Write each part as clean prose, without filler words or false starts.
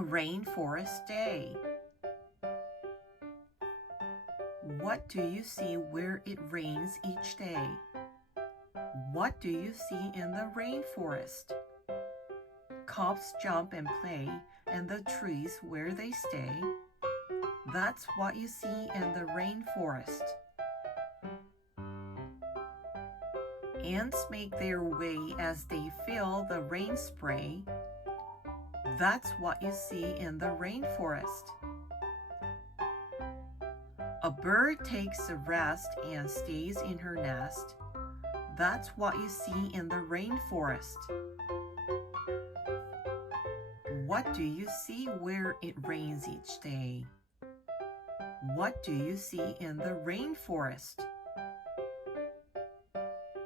A rainforest day. What do you see where it rains each day? What do you see in the rainforest? Cubs jump and play, and the trees where they stay. That's what you see in the rainforest. Ants make their way as they feel the rain spray. That's what you see in the rainforest. A bird takes a rest and stays in her nest. That's what you see in the rainforest. What do you see where it rains each day? What do you see in the rainforest?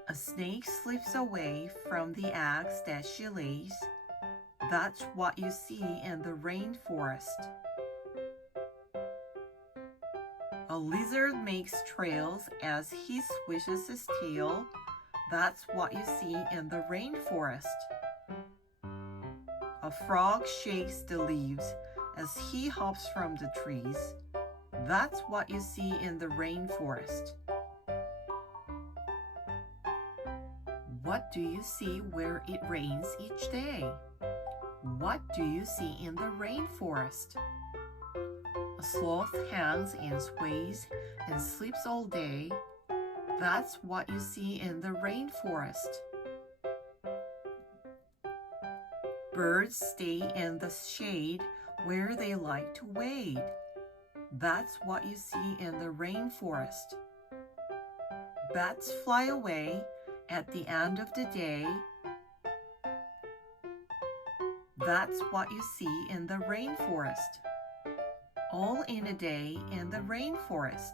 A snake slips away from the eggs that she lays. That's what you see in the rainforest. A lizard makes trails as he swishes his tail. That's what you see in the rainforest. A frog shakes the leaves as he hops from the trees. That's what you see in the rainforest. What do you see where it rains each day? What do you see in the rainforest? A sloth hangs and sways and sleeps all day. That's what you see in the rainforest. Birds stay in the shade where they like to wade. That's what you see in the rainforest. Bats fly away at the end of the day. That's what you see in the rainforest. All in a day in the rainforest.